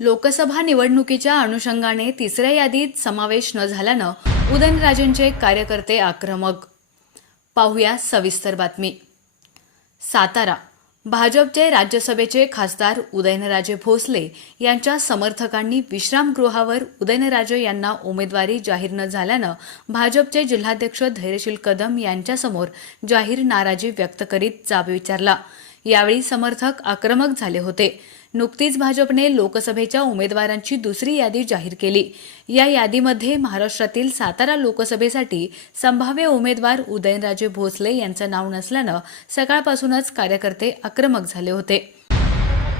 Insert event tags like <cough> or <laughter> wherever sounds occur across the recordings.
लोकसभा निवडणुकीच्या अनुषंगाने तिसऱ्या यादीत समावेश न झाल्यानं उदयनराजेंचे कार्यकर्ते आक्रमक. पाहूया सविस्तर बातमी. सातारा भाजपचे राज्यसभेचे खासदार उदयनराजे भोसले यांच्या समर्थकांनी विश्रामगृहावर उदयनराजे यांना उमेदवारी जाहीर न झाल्यानं भाजपचे जिल्हाध्यक्ष धैर्यशील कदम यांच्यासमोर जाहीर नाराजी व्यक्त करीत जाब विचारला. यावेळी समर्थक आक्रमक झाले होते नुकतीच भाजपने लोकसभेच्या उमेदवारांची दुसरी यादी जाहीर केली या यादीमध्ये महाराष्ट्रातील सातारा लोकसभेसाठी संभाव्य उमेदवार उदयनराजे भोसले यांचं नाव नसल्यानं सकाळपासूनच कार्यकर्ते आक्रमक झाले होते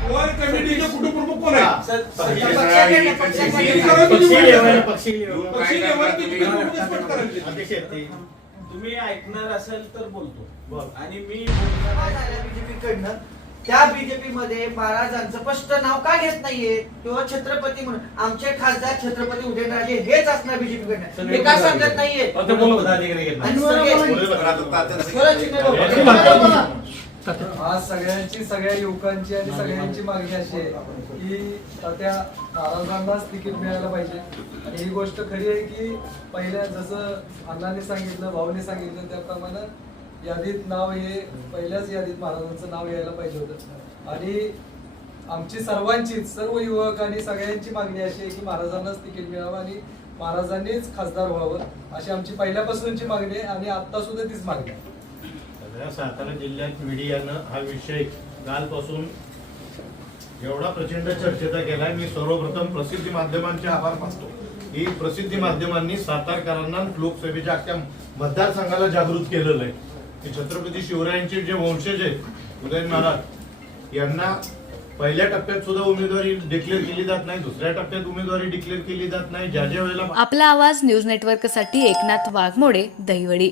वर कमिटीचे कुटुंब कोण तुम्ही ऐकणार असेल तर बोलतो. बोल. आणि मी बोलणार आहे. बीजेपीकडनं. त्या बीजेपी मध्ये महाराजांचं स्पष्ट नाव का घेत नाहीये? किंवा छत्रपती म्हणून. आमचे खासदार छत्रपती उदयनराजे हेच असणार बीजेपी कडनं हे का सांगत नाहीये? आणि <laughs> आज सगळ्यांची सगळ्या युवकांची आणि सगळ्यांची मागणी अशी आहे की त्या महाराजांनाच तिकीट मिळायला पाहिजे. आणि ही गोष्ट खरी आहे की पहिल्या जसं अण्णांनी सांगितलं भाऊने सांगितलं त्याप्रमाणे यादीत नाव हे पहिल्याच यादीत महाराजांचं नाव यायला पाहिजे होतं. आणि आमची सर्वांची सर्व युवक आणि सगळ्यांची मागणी अशी आहे की महाराजांनाच तिकीट मिळावं आणि महाराजांनीच खासदार व्हावं अशी आमची पहिल्यापासूनची मागणी आहे आणि आता सुद्धा तीच मागणी आहे. या सातारा जिल्ह्यात मीडियानं हा विषय कालपासून एवढा प्रचंड चर्चेचा केलाय. मी सर्वप्रथम प्रसिद्धी माध्यमांचे आभार मानतो. की प्रसिद्धी माध्यमांनी सातारकरांना लोकसभेच्या अख्ख्या मतदारसंघाला जागृत केलेलं आहे. की छत्रपती शिवरायांचे जे वंशज आहेत उदयन महाराज यांना पहिल्या टप्प्यात सुद्धा उमेदवारी डिक्लेअर केली जात नाही दुसऱ्या टप्प्यात उमेदवारी डिक्लेअर केली जात नाही. ज्या ज्या वेळेला आपला आवाज न्यूज नेटवर्कसाठी एकनाथ वाघमोडे दहिवडी.